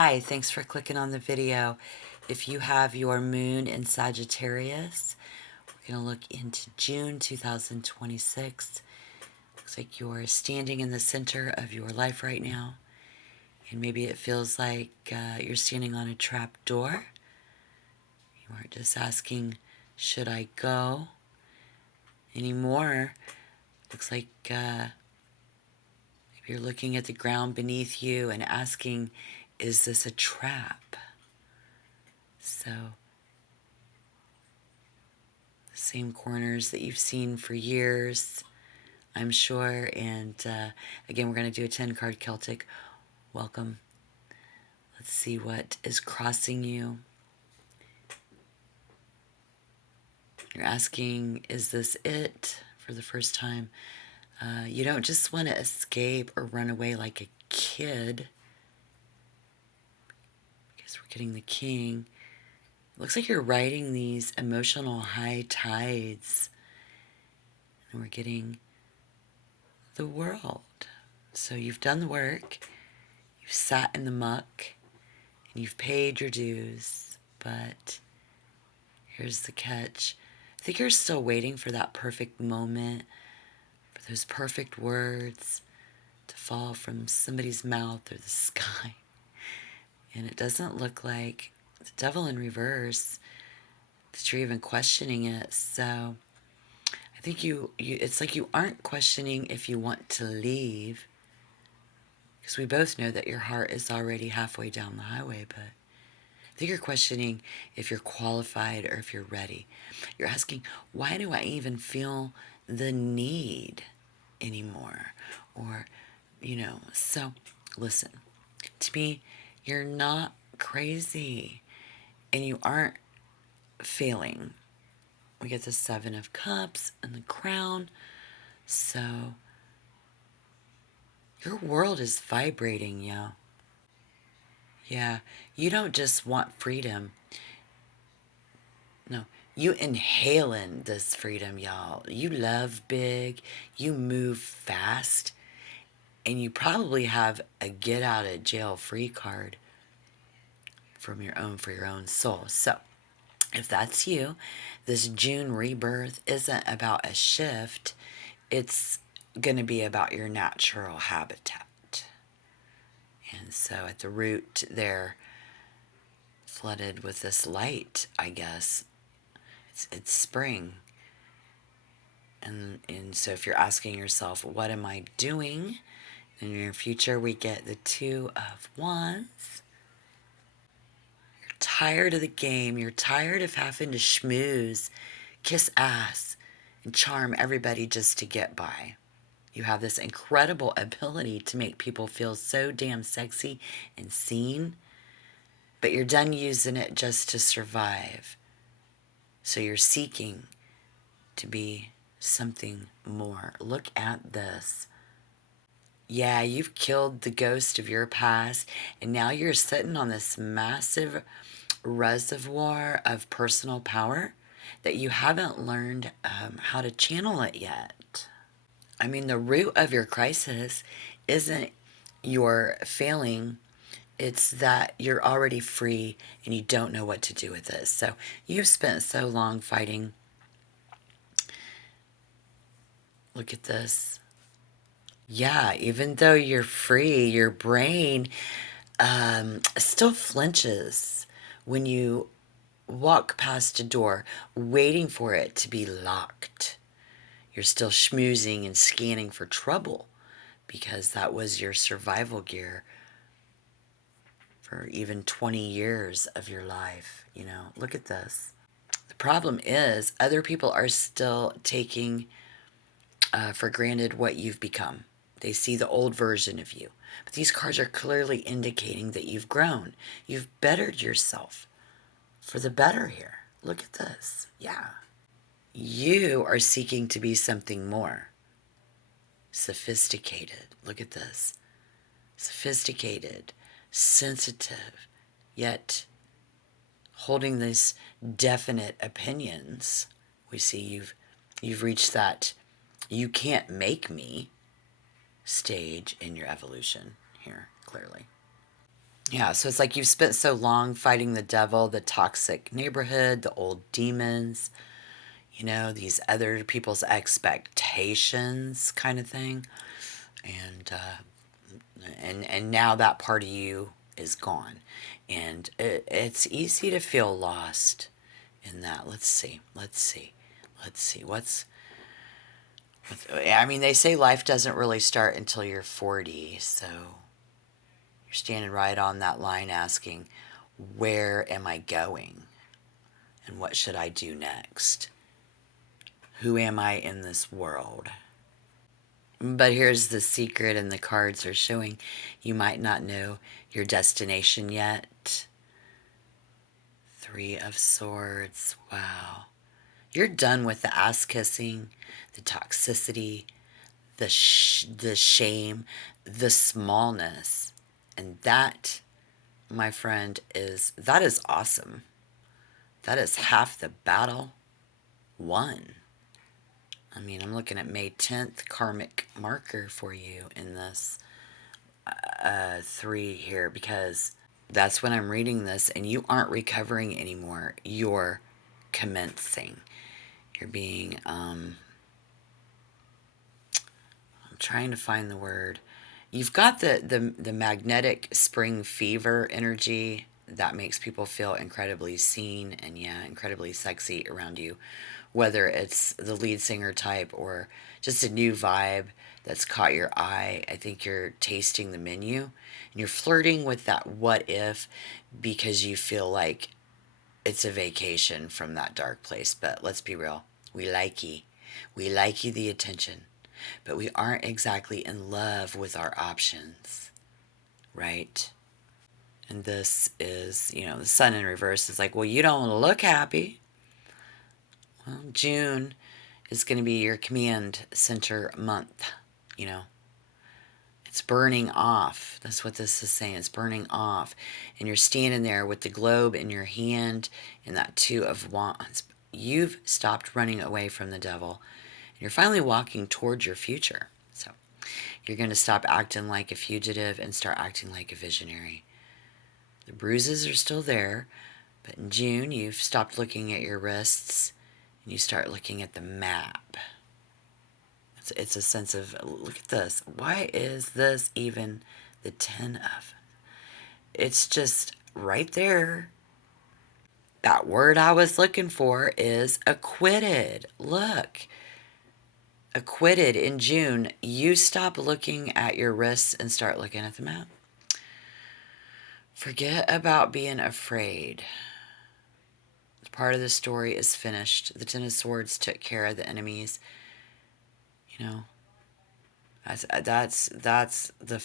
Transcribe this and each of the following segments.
Hi, thanks for clicking on the video. If you have your moon in Sagittarius, we're going to look into June 2026. Looks like you're standing in the center of your life right now. And maybe it feels like you're standing on a trap door. You aren't just asking, should I go anymore? Looks like maybe you're looking at the ground beneath you and asking, is this a trap? So, same corners that you've seen for years, I'm sure. And again, we're going to do a 10-card Celtic. Welcome. Let's see what is crossing you. You're asking, is this it? For the first time. You don't just want to escape or run away like a kid, because we're getting the king. It looks like you're riding these emotional high tides. And we're getting the world. So you've done the work. You've sat in the muck. And you've paid your dues. But here's the catch. I think you're still waiting for that perfect moment, for those perfect words to fall from somebody's mouth or the sky. And it doesn't look like the devil in reverse, that you're even questioning it. So I think it's like you aren't questioning if you want to leave, because we both know that your heart is already halfway down the highway, but I think you're questioning if you're qualified or if you're ready. You're asking, why do I even feel the need anymore? Or, so listen, to me, you're not crazy and you aren't failing. We get the 7 of Cups and the Crown. So your world is vibrating, yo. Yeah, you don't just want freedom. No, you inhaling this freedom, y'all. You love big, you move fast, and you probably have a get out of jail free card for your own soul. So, if that's you, this June rebirth isn't about a shift. It's going to be about your natural habitat. And so at the root there, flooded with this light, I guess, it's spring. And so if you're asking yourself, what am I doing? In your future, we get the 2 of Wands. You're tired of the game. You're tired of having to schmooze, kiss ass, and charm everybody just to get by. You have this incredible ability to make people feel so damn sexy and seen, but you're done using it just to survive. So you're seeking to be something more. Look at this. Yeah, you've killed the ghost of your past, and now you're sitting on this massive reservoir of personal power that you haven't learned how to channel it yet. I mean, the root of your crisis isn't your failing, it's that you're already free and you don't know what to do with this. So you've spent so long fighting. Look at this. Yeah, even though you're free, your brain still flinches when you walk past a door waiting for it to be locked. You're still schmoozing and scanning for trouble because that was your survival gear for even 20 years of your life. Look at this. The problem is other people are still taking for granted what you've become. They see the old version of you. But these cards are clearly indicating that you've grown. You've bettered yourself for the better here. Look at this. Yeah. You are seeking to be something more sophisticated. Look at this. Sophisticated, sensitive, yet holding these definite opinions. We see you've reached that you can't make me stage in your evolution here, clearly. Yeah, so it's like you've spent so long fighting the devil, the toxic neighborhood, the old demons, these other people's expectations kind of thing. And and now that part of you is gone. And it's easy to feel lost in that. Let's see. I mean, they say life doesn't really start until you're 40, so you're standing right on that line asking, where am I going? And what should I do next? Who am I in this world? But here's the secret, and the cards are showing you might not know your destination yet. Three of Swords. Wow. You're done with the ass kissing, the toxicity, the shame, the smallness. And that, my friend, that is awesome. That is half the battle won. I mean, I'm looking at May 10th, karmic marker for you in this 3 here, because that's when I'm reading this, and you aren't recovering anymore. You're commencing. You're being, I'm trying to find the word. You've got the magnetic spring fever energy that makes people feel incredibly seen and, yeah, incredibly sexy around you. Whether it's the lead singer type or just a new vibe that's caught your eye. I think you're tasting the menu and you're flirting with that what if, because you feel like it's a vacation from that dark place. But let's be real. We like ye. We like ye the attention. But we aren't exactly in love with our options, right? And this is, the sun in reverse is like, well, you don't look happy. Well, June is going to be your command center month. You know, it's burning off. That's what this is saying. It's burning off. And you're standing there with the globe in your hand and that Two of Wands. You've stopped running away from the devil. And you're finally walking towards your future. So you're going to stop acting like a fugitive and start acting like a visionary. The bruises are still there. But in June, you've stopped looking at your wrists and you start looking at the map. It's a sense of, look at this. Why is this even the 10 of? It's just right there. That word I was looking for is acquitted. Look. Acquitted in June. You stop looking at your wrists and start looking at the map. Forget about being afraid. Part of the story is finished. The Ten of Swords took care of the enemies. You know, that's the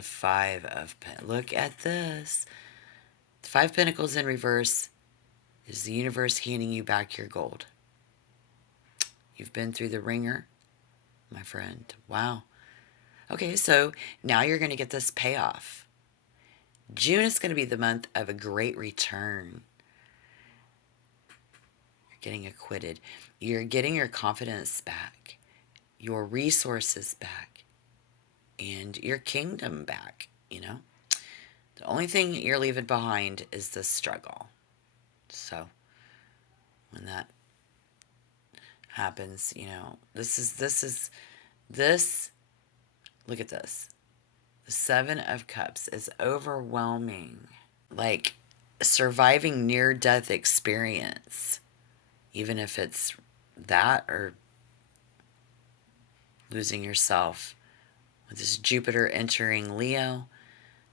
five of look at this. The Five Pentacles in reverse is the universe handing you back your gold. You've been through the ringer, my friend. Wow. Okay, so now you're going to get this payoff. June is going to be the month of a great return. You're getting acquitted. You're getting your confidence back, your resources back, and your kingdom back, The only thing you're leaving behind is the struggle. So when that happens, this, look at this. The Seven of Cups is overwhelming. Like surviving near-death experience, even if it's that or losing yourself. With this Jupiter entering Leo,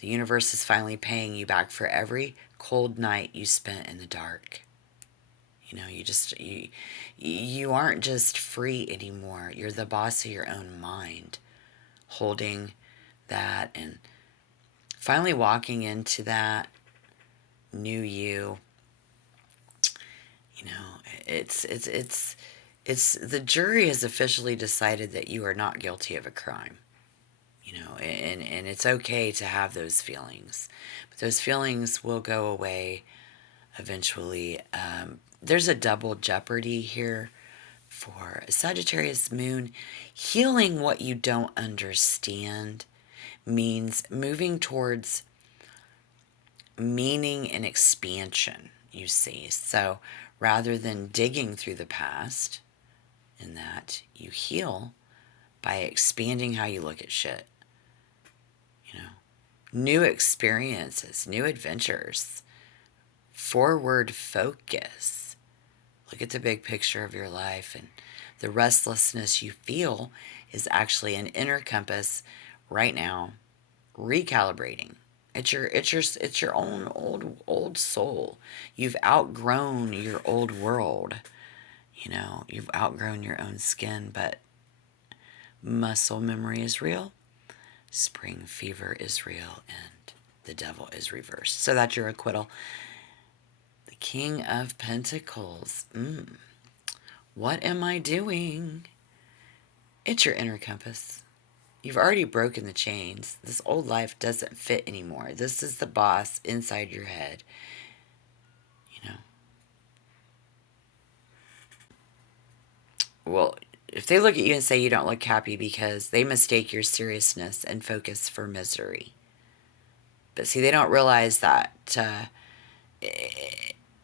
the universe is finally paying you back for every cold night you spent in the dark. You aren't just free anymore. You're the boss of your own mind. Holding that and finally walking into that new you. It's the jury has officially decided that you are not guilty of a crime. And it's okay to have those feelings. But those feelings will go away eventually. There's a double jeopardy here for Sagittarius Moon. Healing what you don't understand means moving towards meaning and expansion, you see. So rather than digging through the past, in that you heal by expanding how you look at shit. You know, new experiences, new adventures, forward focus. Look at the big picture of your life, and the restlessness you feel is actually an inner compass right now recalibrating. It's your own old soul. You've outgrown your old world. You know, you've outgrown your own skin, but muscle memory is real. Spring fever is real, and the devil is reversed. So that's your acquittal. The King of Pentacles. What am I doing? It's your inner compass. You've already broken the chains. This old life doesn't fit anymore. This is the boss inside your head. You know. Well, if they look at you and say you don't look happy because they mistake your seriousness and focus for misery. But see, they don't realize that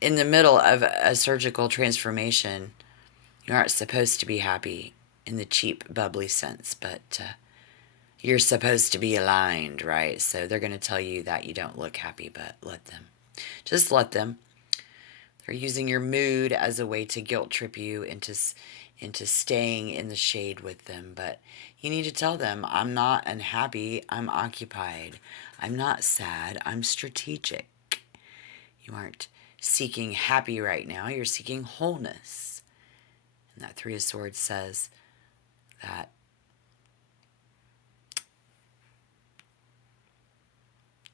in the middle of a surgical transformation, you aren't supposed to be happy in the cheap, bubbly sense, but you're supposed to be aligned, right? So they're going to tell you that you don't look happy, but let them. Just let them. They're using your mood as a way to guilt trip you into staying in the shade with them. But you need to tell them, I'm not unhappy, I'm occupied. I'm not sad, I'm strategic. You aren't seeking happy right now, you're seeking wholeness. And that Three of Swords says that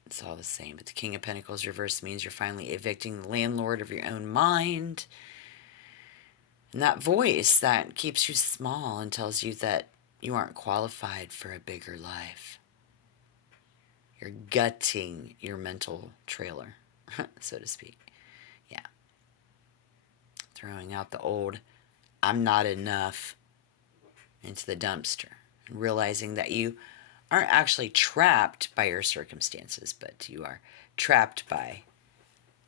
it's all the same. But the King of Pentacles reverse means you're finally evicting the landlord of your own mind. And that voice that keeps you small and tells you that you aren't qualified for a bigger life. You're gutting your mental trailer, so to speak. Yeah. Throwing out the old, I'm not enough, into the dumpster. And realizing that you aren't actually trapped by your circumstances, but you are trapped by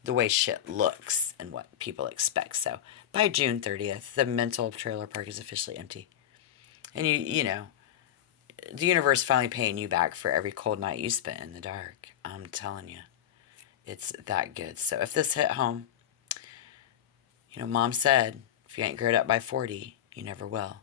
the way shit looks and what people expect. So by June 30th, the mental trailer park is officially empty. And you know, the universe finally paying you back for every cold night you spent in the dark. I'm telling you, it's that good. So if this hit home, you know, Mom said, if you ain't grown up by 40, you never will.